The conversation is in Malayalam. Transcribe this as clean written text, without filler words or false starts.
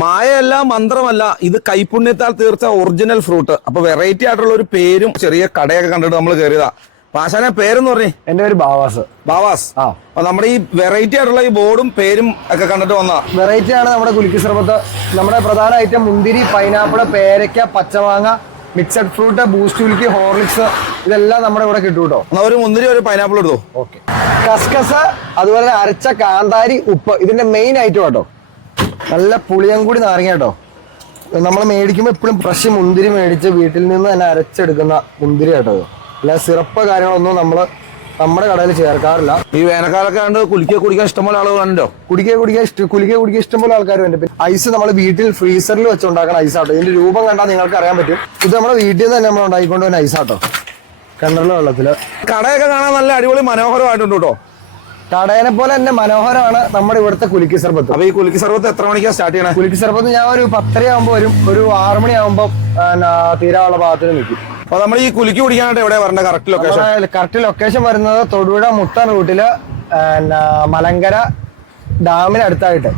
മായയല്ല, മന്ത്രമല്ല, ഇത് കൈപുണ്യത്താൽ തീർച്ച ഒറിജിനൽ ഫ്രൂട്ട്. അപ്പൊ വെറൈറ്റി ആയിട്ടുള്ള ഒരു പേരും ചെറിയ കടയൊക്കെ കണ്ടിട്ട് നമ്മൾ കയറിയതാ. പാശാനെ പേരെന്ന് പറഞ്ഞേ? എന്റെ പേര് ബാവാസ്. ബാവാസ്. അപ്പൊ നമ്മുടെ ഈ വെറൈറ്റി ആയിട്ടുള്ള ഈ ബോർഡും പേരും ഒക്കെ കണ്ടിട്ട് വന്ന വെറൈറ്റി ആണ് നമ്മുടെ കുലുക്കി സർബത്ത്. നമ്മുടെ പ്രധാന ഐറ്റം മുന്തിരി, പൈനാപ്പിള്, പേരയ്ക്ക, പച്ചമാങ്ങ, മിക്സഡ് ഫ്രൂട്ട്, ബൂസ്റ്റ് കുലുക്കി, ഹോർലിക്സ്, ഇതെല്ലാം നമ്മുടെ ഇവിടെ കിട്ടും കേട്ടോ. ഒരു മുന്തിരി ഒരു പൈനാപ്പിൾ എടുത്തു. ഓക്കെ. കസ്കസ്, അതുപോലെ അരച്ച കാന്താരി, ഉപ്പ്, ഇതിന്റെ മെയിൻ ഐറ്റം കേട്ടോ. നല്ല പുളിയങ്കൂടി നാരങ്ങ കേട്ടോ. നമ്മൾ മേടിക്കുമ്പോൾ എപ്പോഴും ഫ്രഷ് മുന്തിരി മേടിച്ച് വീട്ടിൽ നിന്ന് തന്നെ അരച്ചെടുക്കുന്ന മുന്തിരി കേട്ടോ. അല്ല സിറപ്പ് കാര്യങ്ങളൊന്നും നമ്മുടെ കടയിൽ ചേർക്കാറില്ല. ഈ വേനൽക്കാലൊക്കെ ആണ്ട് കുലുക്കിയ കുടിക്കാൻ ഇഷ്ടംപോലെ ആളുകൾ കണ്ടോ? കുലുക്കിയ കുടിക്കാൻ ഇഷ്ടംപോലെ ആൾക്കാർ ഉണ്ട്. പിന്നെ ഐസ് നമ്മൾ വീട്ടിൽ ഫ്രീസറിൽ വെച്ചുണ്ടാക്കുന്ന ഐസാട്ടോ. ഇതിന്റെ രൂപം കണ്ടാൽ നിങ്ങൾക്ക് അറിയാൻ പറ്റും. ഇത് നമ്മുടെ വീട്ടിൽ നിന്ന് തന്നെ നമ്മൾ ഉണ്ടാക്കിക്കൊണ്ട് തന്നെ ഐസാട്ടോ. കിണറിലെ വെള്ളത്തില്. കടയൊക്കെ കാണാൻ നല്ല അടിപൊളി മനോഹരമായിട്ടുണ്ട് കേട്ടോ. കടയനെ പോലെ തന്നെ മനോഹരമാണ് നമ്മുടെ ഇവിടുത്തെ കുലുക്കി സർബത്ത്. അപ്പൊ ഈ കുലുക്കി സർബത്ത് എത്ര മണിക്കാണ് സ്റ്റാർട്ട് ചെയ്യണേ? കുലുക്കി സർബത്ത് ഞാൻ ഒരു 10:30 ആകുമ്പോൾ വരും. ഒരു 6 മണിയാകുമ്പോൾ തീരാനുള്ള ഭാഗത്തിന് നിൽക്കും. അപ്പൊ നമ്മൾ ഈ കുലുക്കി കുടിക്കാനായിട്ട് എവിടെ വരേണ്ട കറക്റ്റ് ലൊക്കേഷൻ? കറക്റ്റ് ലൊക്കേഷൻ വരുന്നത് തൊടുപുഴ മുട്ട റൂട്ടില് മലങ്കര ഡാമിന് അടുത്തായിട്ട്